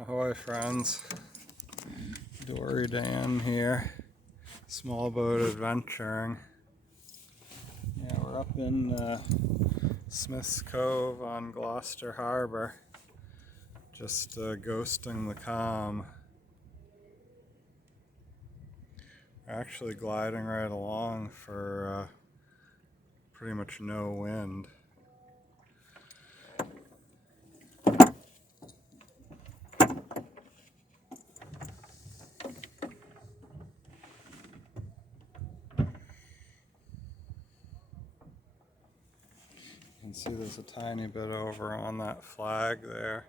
Ahoy friends, Dory Dan here, small boat adventuring. Yeah, we're up in Smith's Cove on Gloucester Harbor, just ghosting the calm. We're actually gliding right along for pretty much no wind. You can see there's a tiny bit over on that flag there,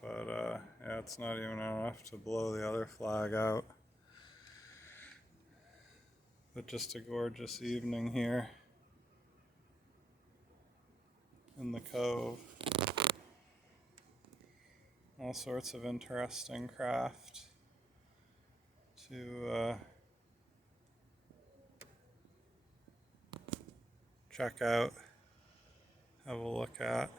but yeah, it's not even enough to blow the other flag out. But just a gorgeous evening here in the Cove. All sorts of interesting craft to check out, have a look at.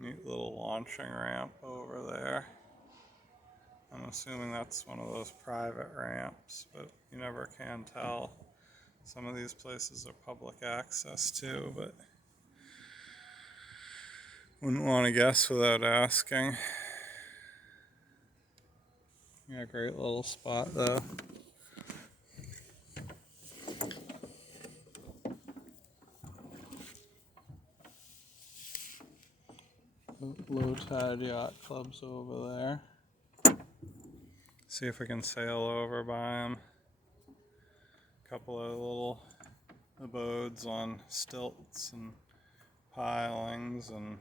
Neat little launching ramp over there. I'm assuming that's one of those private ramps, but you never can tell. Some of these places are public access too, but wouldn't want to guess without asking. Yeah, great little spot though. Low tide yacht club's over there. See if we can sail over by them. A couple of little abodes on stilts and pilings and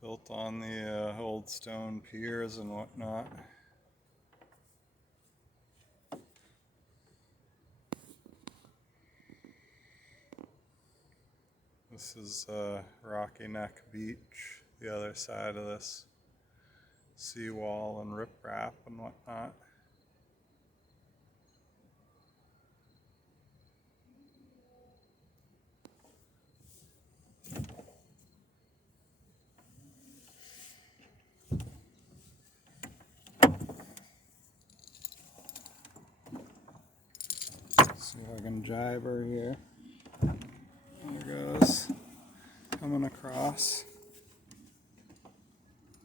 built on the old stone piers and whatnot. This is Rocky Neck Beach, the other side of this seawall and riprap and whatnot. See if I can jibe her here. There goes. Coming across.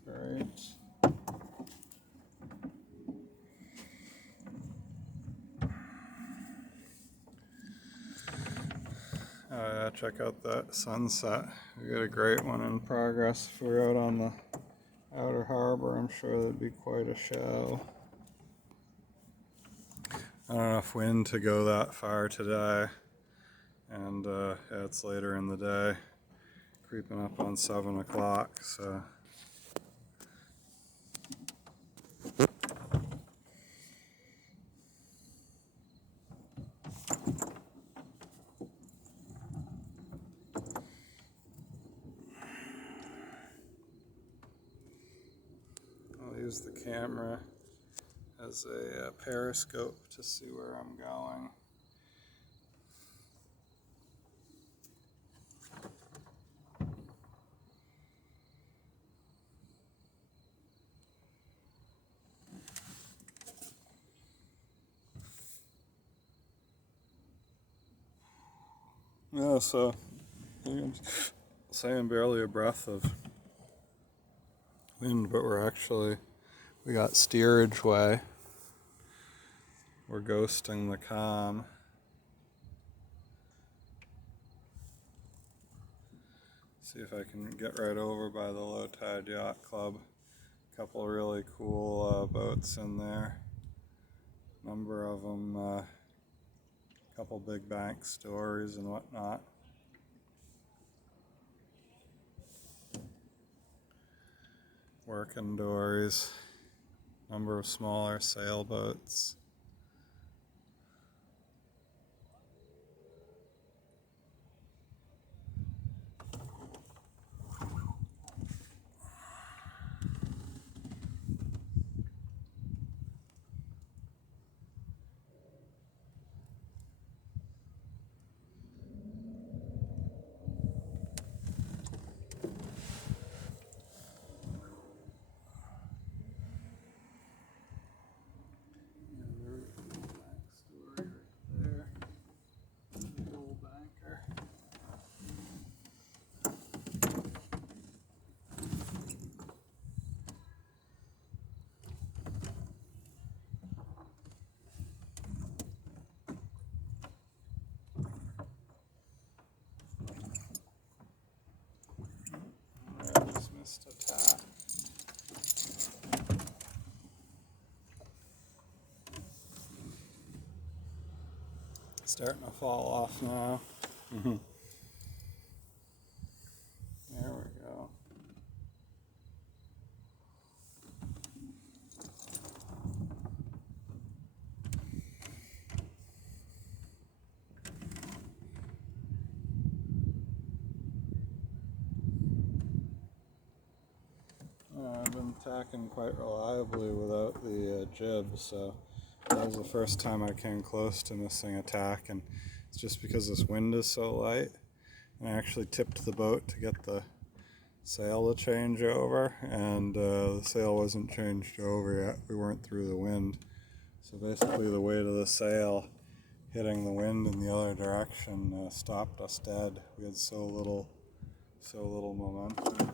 Great. Oh yeah, check out that sunset. We got a great one in progress. If we're out on the outer harbor, I'm sure that'd be quite a show. I don't have enough wind to go that far today, and yeah, it's later in the day, creeping up on 7 o'clock, so. I'll use the camera as a periscope to see where I'm going. Yeah, so I'm saying barely a breath of wind, but we got steerage way. We're ghosting the calm. See if I can get right over by the Low Tide Yacht Club. A couple of really cool boats in there. Number of them, couple big bank stories and whatnot. Working dories. Number of smaller sailboats. Starting to fall off now. There we go. I've been tacking quite reliably without the jib, so that was the first time I came close to missing a tack, and it's just because this wind is so light. And I actually tipped the boat to get the sail to change over, and the sail wasn't changed over yet. We weren't through the wind. So basically the weight of the sail hitting the wind in the other direction stopped us dead. We had so little momentum.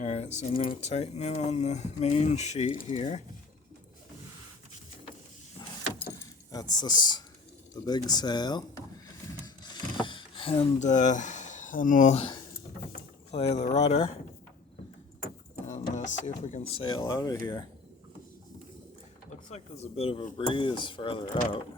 Alright, so I'm going to tighten it on the main sheet here. That's the big sail. And then we'll play the rudder and see if we can sail out of here. Looks like there's a bit of a breeze further out.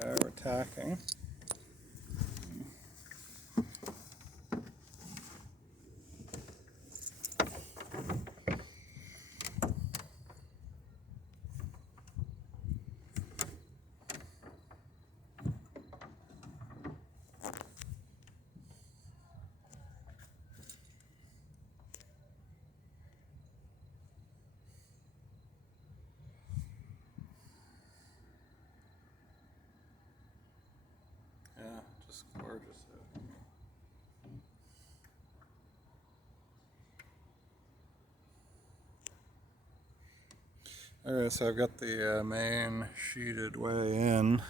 Okay, we're tacking. Yeah, just gorgeous. Alright, so I've got the main sheeted way in,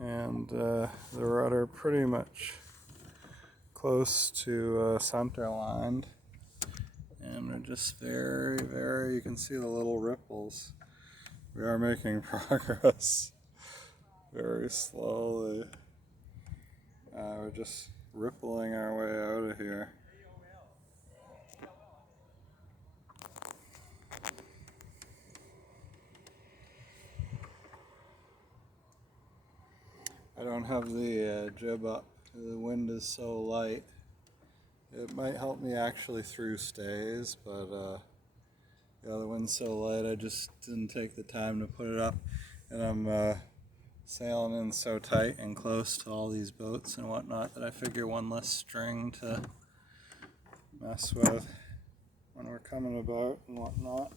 and the rudder pretty much close to center lined, and we're just very, you can see the little ripples. We are making progress very slowly. We're just rippling our way out of here. I don't have the jib up. The wind is so light. It might help me actually through stays, but yeah, the wind's so light I just didn't take the time to put it up. And I'm sailing in so tight and close to all these boats and whatnot that I figure one less string to mess with when we're coming about and whatnot.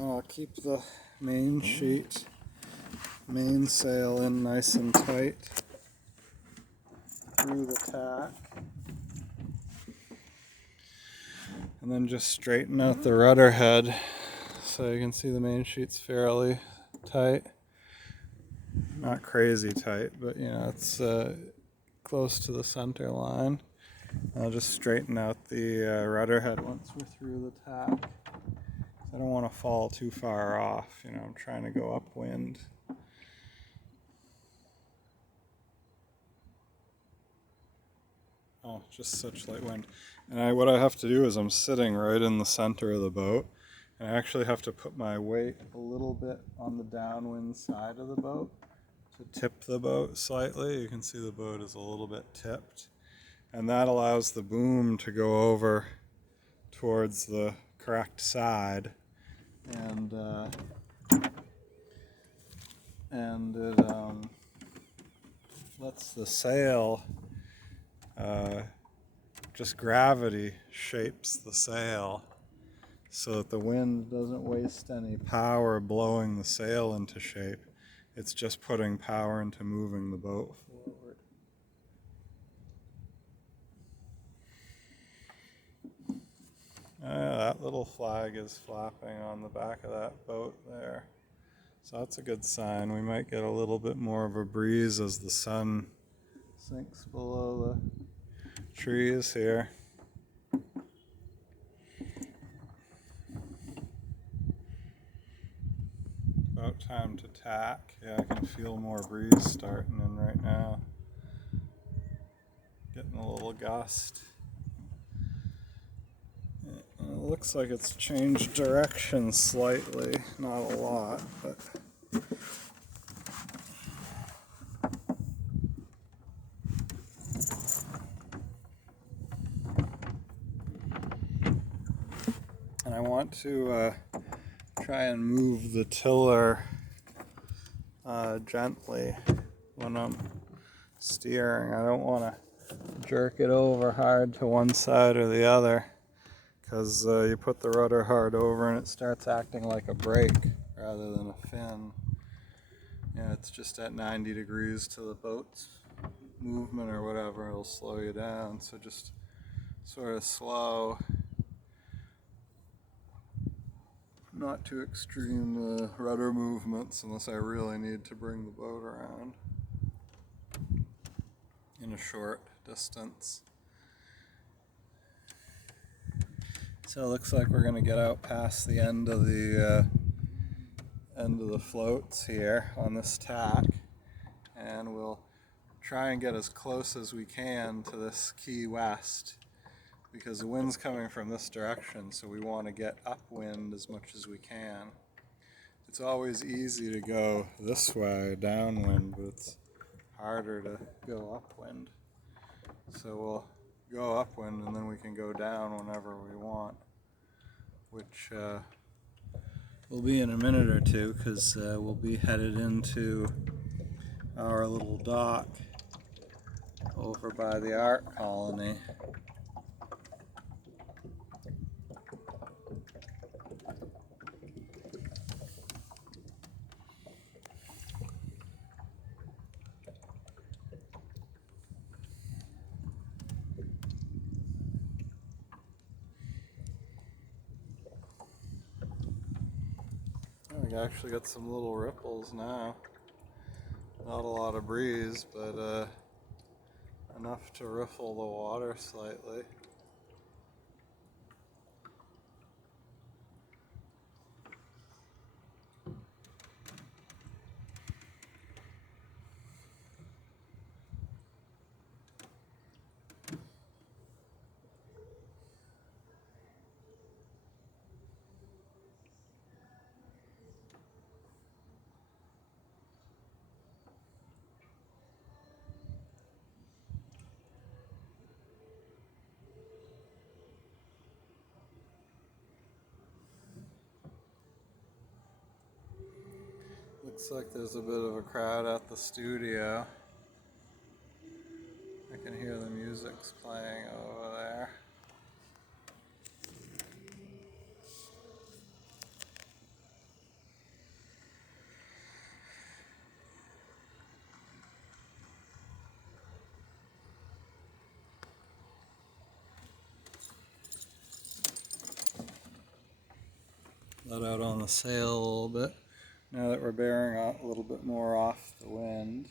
I'll keep the main sheet, main sail in nice and tight through the tack. And then just straighten out the rudder head so you can see the main sheet's fairly tight. Not crazy tight, but you know, it's close to the center line. I'll just straighten out the rudder head once we're through the tack. I don't want to fall too far off, you know, I'm trying to go upwind. Oh, just such light wind. And what I have to do is I'm sitting right in the center of the boat, and I actually have to put my weight a little bit on the downwind side of the boat to tip the boat slightly. You can see the boat is a little bit tipped, and that allows the boom to go over towards the correct side, and it lets the sail, just gravity shapes the sail so that the wind doesn't waste any power blowing the sail into shape. It's just putting power into moving the boat forward. That little flag is flapping on the back of that boat there. So that's a good sign. We might get a little bit more of a breeze as the sun sinks below the trees here. About time to tack. Yeah, I can feel more breeze starting in right now. Getting a little gust. It looks like it's changed direction slightly, not a lot, but and I want to try and move the tiller gently when I'm steering. I don't want to jerk it over hard to one side or the other, because you put the rudder hard over and it starts acting like a brake rather than a fin. Yeah, it's just at 90 degrees to the boat's movement or whatever, it'll slow you down. So just sort of slow, not too extreme rudder movements unless I really need to bring the boat around in a short distance. So it looks like we're going to get out past the end of the floats here on this tack, and we'll try and get as close as we can to this Key West, because the wind's coming from this direction, so we want to get upwind as much as we can. It's always easy to go this way downwind, but it's harder to go upwind. So we'll go upwind and then we can go down whenever we want, which will be in a minute or two, because we'll be headed into our little dock over by the art colony. We actually got some little ripples now. Not a lot of breeze, but enough to riffle the water slightly. Looks like there's a bit of a crowd at the studio. I can hear the music's playing over there. Let out on the sail a little bit now that we're bearing a little bit more off the wind.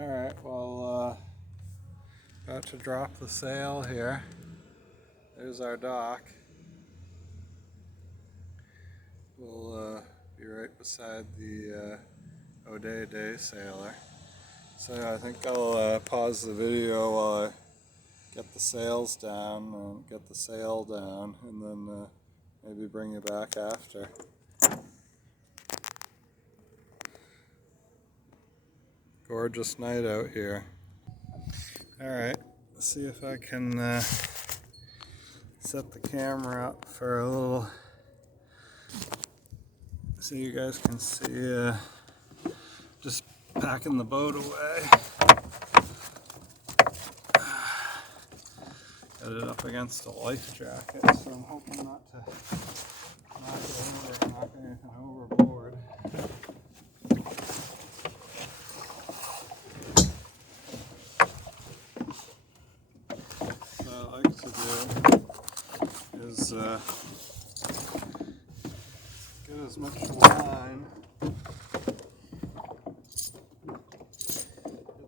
Alright, well, about to drop the sail here. There's our dock. We'll be right beside the O'Day Day Sailor. So yeah, I think I'll pause the video while I get the sails down and get the sail down, and then maybe bring you back after. Gorgeous night out here. Alright, let's see if I can set the camera up for a little, so you guys can see just packing the boat away. Got it up against a life jacket, so I'm hoping not to knock it over or knock anything overboard. What I like to do is get as much line, get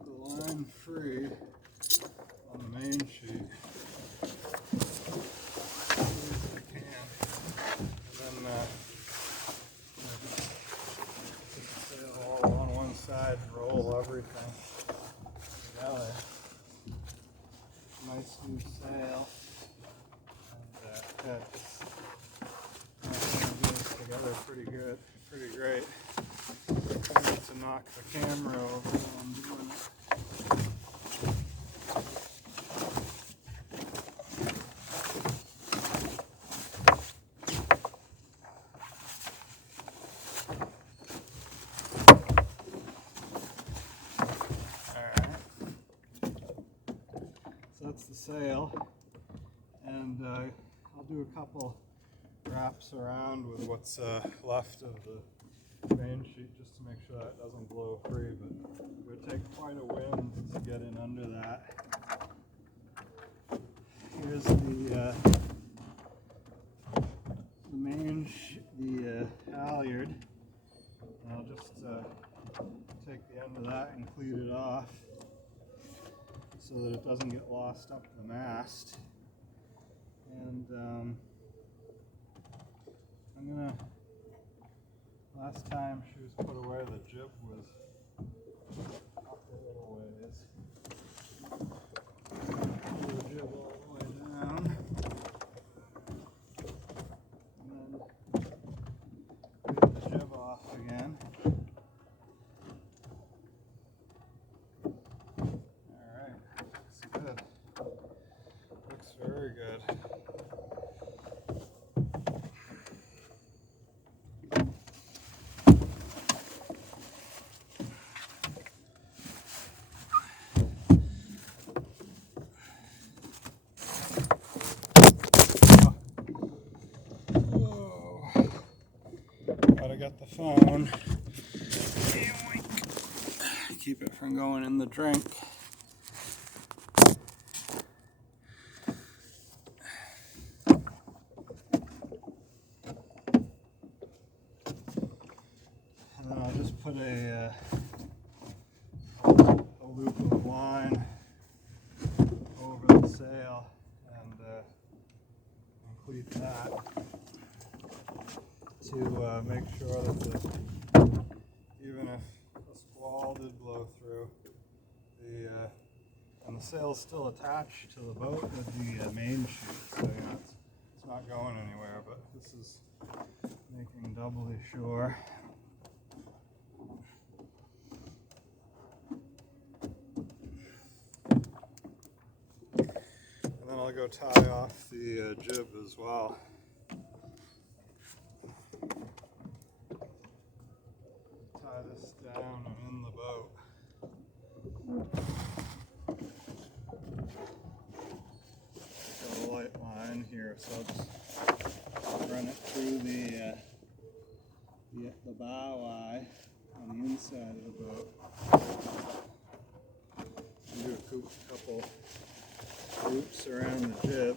the line free on the main sheet as I can, and then put the sail all on one side and roll everything together. Nice new sail, and yeah, just together pretty good, pretty great. I need to knock the camera over while I'm doing it. That's the sail, and I'll do a couple wraps around with what's left of the main sheet just to make sure that doesn't blow free, but it would take quite a wind to get in under that. Here's the halyard, and I'll just take the end of that and cleat it off, so that it doesn't get lost up the mast. And I'm gonna, last time she was put away, the jib was up a little ways. Pull the jib all the way down, and then get the jib off again. Good. Looks very good. Whoa. Gotta get the phone. Keep it from going in the drink. And then I'll just put a loop of line over the sail and cleat that to make sure that even if a squall did blow through, and the sail's still attached to the boat with the main sheet, so you know, it's not going anywhere, but this is making doubly sure. And then I'll go tie off the jib as well. Tie this down and in the boat. Got a light line here, so I'll just run it through the bow eye on the inside of the boat. And do a couple loops around the jib,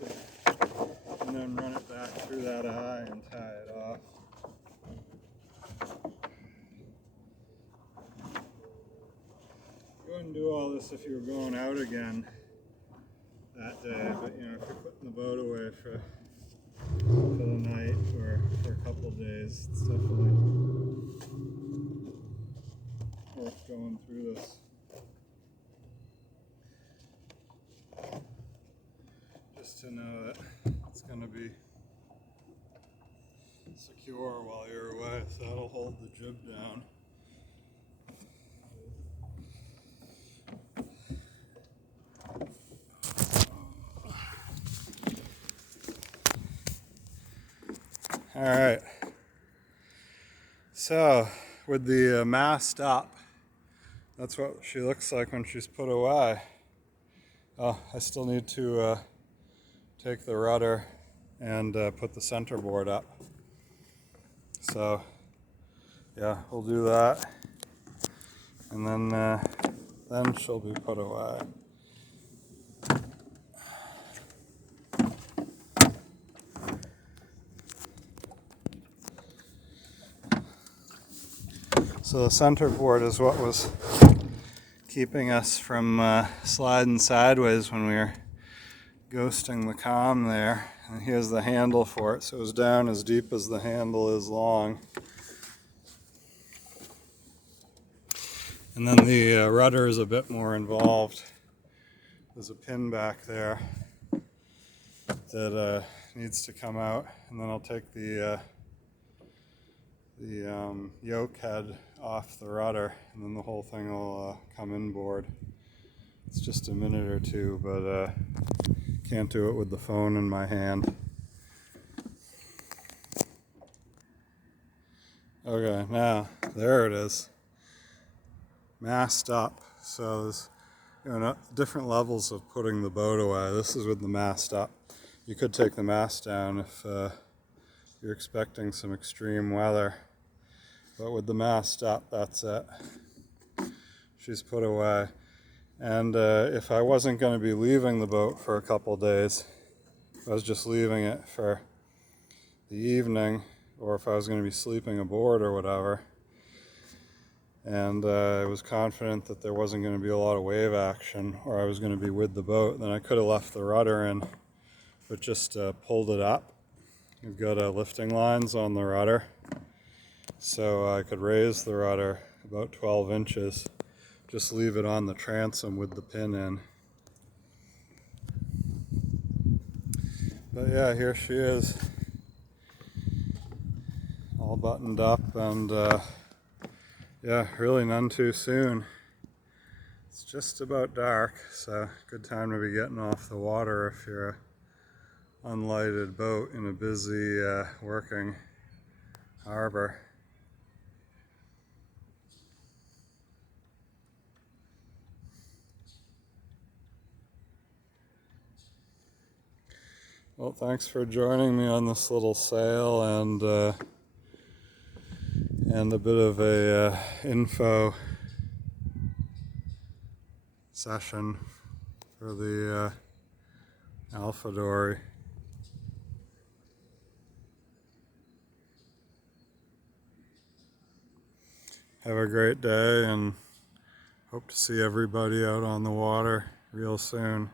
and then run it back through that eye and tie it off. Going couldn't do all this if you were going out again that day, but you know, if you're putting the boat away for the night or for a couple of days, it's definitely worth going through this. Just to know that it's going to be secure while you're away, so that'll hold the jib down. Alright, so with the mast up, that's what she looks like when she's put away. Oh, I still need to take the rudder and put the centerboard up. So yeah, we'll do that, and then she'll be put away. So the centerboard is what was keeping us from sliding sideways when we were ghosting the calm there. And here's the handle for it, so it's down as deep as the handle is long. And then the rudder is a bit more involved. There's a pin back there that needs to come out, and then I'll take the yoke head off the rudder, and then the whole thing will come inboard. It's just a minute or two, but can't do it with the phone in my hand. Okay, now there it is, mast up. So there's different levels of putting the boat away. This is with the mast up. You could take the mast down if you're expecting some extreme weather, but with the mast up, that's it. She's put away. And if I wasn't going to be leaving the boat for a couple days, if I was just leaving it for the evening, or if I was going to be sleeping aboard or whatever, and I was confident that there wasn't going to be a lot of wave action, or I was going to be with the boat, then I could have left the rudder in, but just pulled it up. We've got lifting lines on the rudder, so I could raise the rudder about 12 inches, just leave it on the transom with the pin in. But yeah, here she is, all buttoned up, and yeah, really none too soon. It's just about dark, so good time to be getting off the water if you're an unlighted boat in a busy working harbor. Well, thanks for joining me on this little sail and a bit of a info session for the Alpha Dory. Have a great day, and hope to see everybody out on the water real soon.